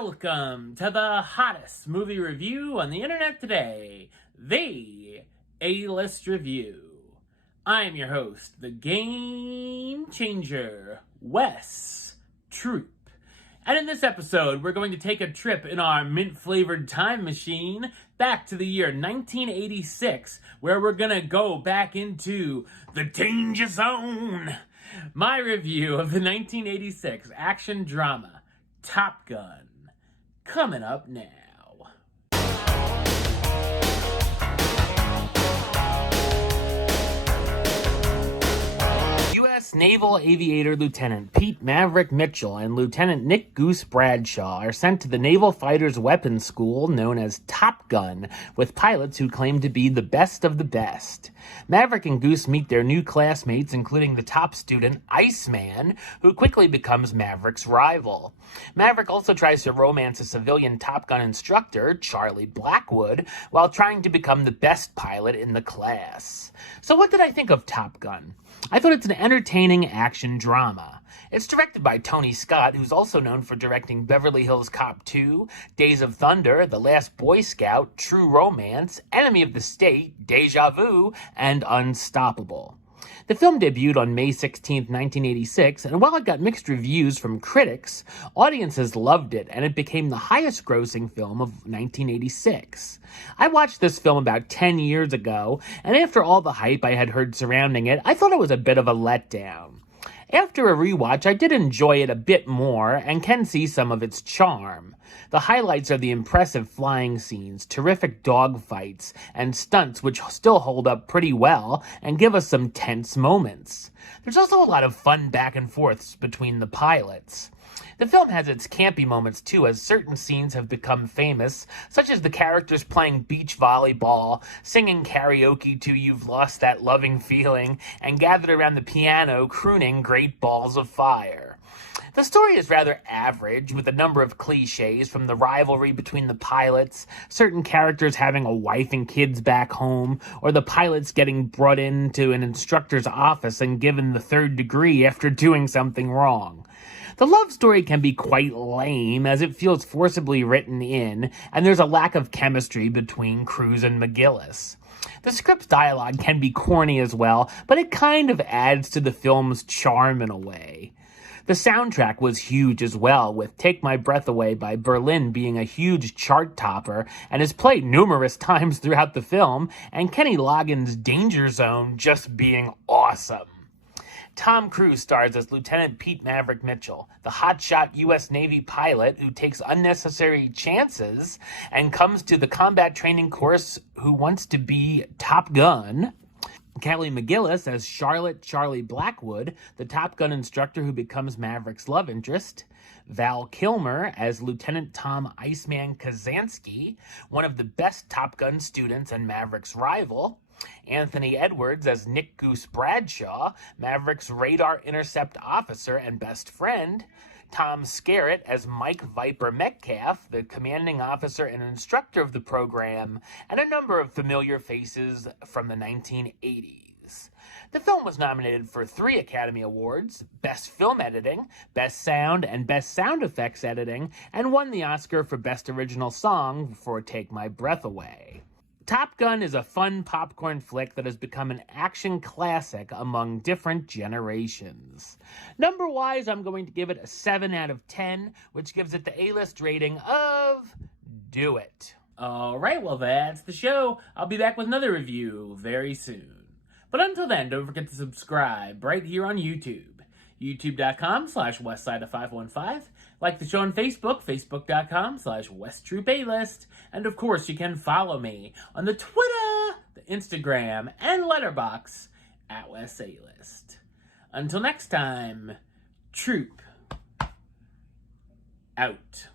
Welcome to the hottest movie review on the internet today, the A-List Review. I'm your host, the Game Changer, Wes Troop. And in this episode, we're going to take a trip in our mint-flavored time machine back to the year 1986, where we're going to go back into the danger zone. My review of the 1986 action drama, Top Gun. Coming up now. U.S. Naval Aviator Lieutenant Pete Maverick Mitchell and Lieutenant Nick Goose Bradshaw are sent to the Naval Fighters Weapons School known as Top Gun, with pilots who claim to be the best of the best. Maverick and Goose meet their new classmates, including the top student, Iceman, who quickly becomes Maverick's rival. Maverick also tries to romance a civilian Top Gun instructor, Charlie Blackwood, while trying to become the best pilot in the class. So what did I think of Top Gun? I thought it's an entertaining action drama. It's directed by Tony Scott, who's also known for directing Beverly Hills Cop 2, Days of Thunder, The Last Boy Scout, True Romance, Enemy of the State, Deja Vu, and Unstoppable. The film debuted on May 16, 1986, and while it got mixed reviews from critics, audiences loved it, and it became the highest-grossing film of 1986. I watched this film about 10 years ago, and after all the hype I had heard surrounding it, I thought it was a bit of a letdown. After a rewatch, I did enjoy it a bit more and can see some of its charm. The highlights are the impressive flying scenes, terrific dogfights, and stunts which still hold up pretty well and give us some tense moments. There's also a lot of fun back and forths between the pilots. The film has its campy moments too, as certain scenes have become famous, such as the characters playing beach volleyball, singing karaoke to You've Lost That Loving Feeling, and gathered around the piano crooning Great Balls of Fire. The story is rather average, with a number of cliches, from the rivalry between the pilots, certain characters having a wife and kids back home, or the pilots getting brought into an instructor's office and given the third degree after doing something wrong. The love story can be quite lame, as it feels forcibly written in, and there's a lack of chemistry between Cruise and McGillis. The script's dialogue can be corny as well, but it kind of adds to the film's charm in a way. The soundtrack was huge as well, with Take My Breath Away by Berlin being a huge chart topper and is played numerous times throughout the film, and Kenny Loggins' Danger Zone just being awesome. Tom Cruise stars as Lieutenant Pete Maverick Mitchell, the hotshot U.S. Navy pilot who takes unnecessary chances and comes to the combat training course who wants to be Top Gun. Kelly McGillis as Charlotte Charlie Blackwood, the Top Gun instructor who becomes Maverick's love interest. Val Kilmer as Lieutenant Tom Iceman Kazansky, one of the best Top Gun students and Maverick's rival. Anthony Edwards as Nick Goose Bradshaw, Maverick's radar intercept officer and best friend. Tom Skerritt as Mike Viper Metcalf, the commanding officer and instructor of the program, and a number of familiar faces from the 1980s. The film was nominated for 3 Academy Awards, Best Film Editing, Best Sound, and Best Sound Effects Editing, and won the Oscar for Best Original Song for Take My Breath Away. Top Gun is a fun popcorn flick that has become an action classic among different generations. Number-wise, I'm going to give it a 7 out of 10, which gives it the A-list rating of Do It. Alright, well that's the show. I'll be back with another review very soon. But until then, don't forget to subscribe right here on YouTube. youtube.com/westside515. Like the show on Facebook, facebook.com/WestTroopAlist. And of course, you can follow me on the Twitter, the Instagram, and Letterboxd at WesAlist. Until next time, Troop out.